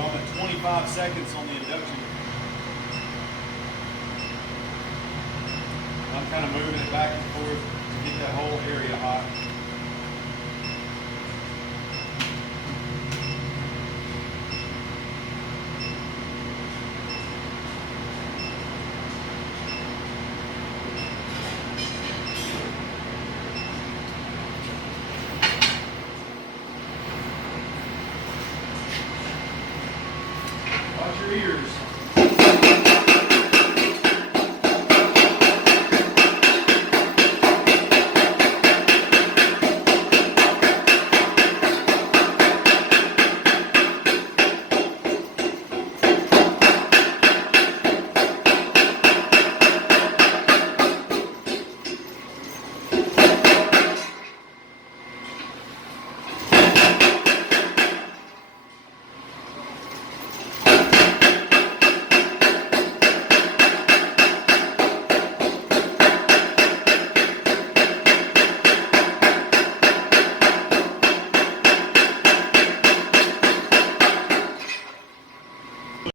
So I'm at 25 seconds on the induction. I'm kind of moving it back and forth to get that whole area hot. Watch your ears.